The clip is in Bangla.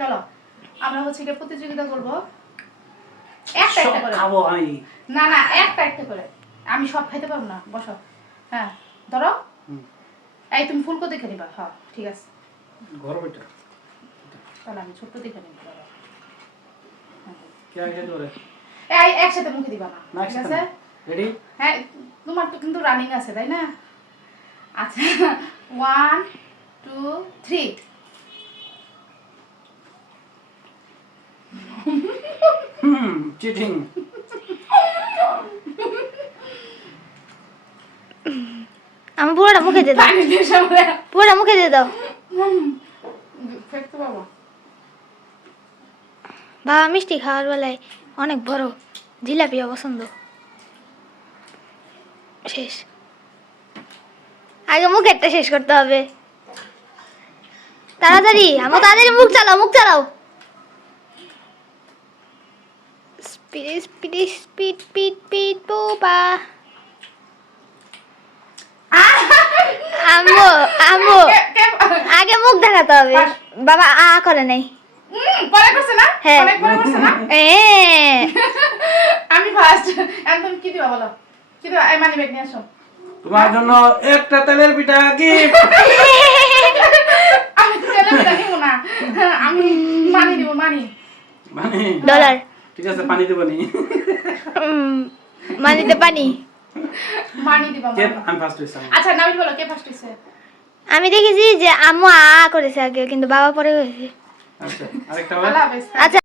চলো আমরা হচ্ছে কি প্রতিযোগিতা করব একটা একটা করে খাবো আমি না না একটা একটা করে আমি সব খেতে পারবো না বসো হ্যাঁ ধরো এই তুমি ফুলকো দেখে নিবা হ্যাঁ ঠিক আছে গরম এটা তাহলে আমি ছোট্ট দেখে নিব ধরো কে আগে ধরে এই একসাথে মুখে দিবা না ঠিক আছে রেডি হ্যাঁ তোমার তো কিন্তু রানিং আছে তাই না আচ্ছা 1 2 3 চিটিং আমি পুরোটা মুখে দিয়ে দাও পানি দিয়ে সামনে পুরোটা মুখে দিয়ে দাও ফেকতে বাবা বাবা মিষ্টি খাওয়ার বেলায় অনেক বড় জিলাপিও পছন্দ শেষ আগে মুখেরটা শেষ করতে হবে তাড়াতাড়ি আমার তাড়াতাড়ি মুখ চালাও speed speed speed speed speed পোপা আম্মু আম্মু আগে মুখ দেখাতে হবে বাবা করে নাই পরে করছে না হ্যাঁ। অনেক পরে করছে না আমি ফার্স্ট একদম কি দিবা বলো কি দিবা এই মানি ব্যাগ নিয়ে আসো তোমার জন্য একটা তেলের পিঠা গিফট আমি তেলে পিঠা নিব না আমি মানি দিব মানি মানে ডলার ঠিক আছে পানি দেব নি মানিতে পানি মানি দিবা কে মানি। আমি ফার্স্ট হইছি আচ্ছা নাবিল বলো কে ফার্স্ট হইছে আমি দেখেছি যে আম্মু করেছে আগে কিন্তু বাবা পরে করেছে আচ্ছা আরেকটা আল্লাহ হাফেজ আচ্ছা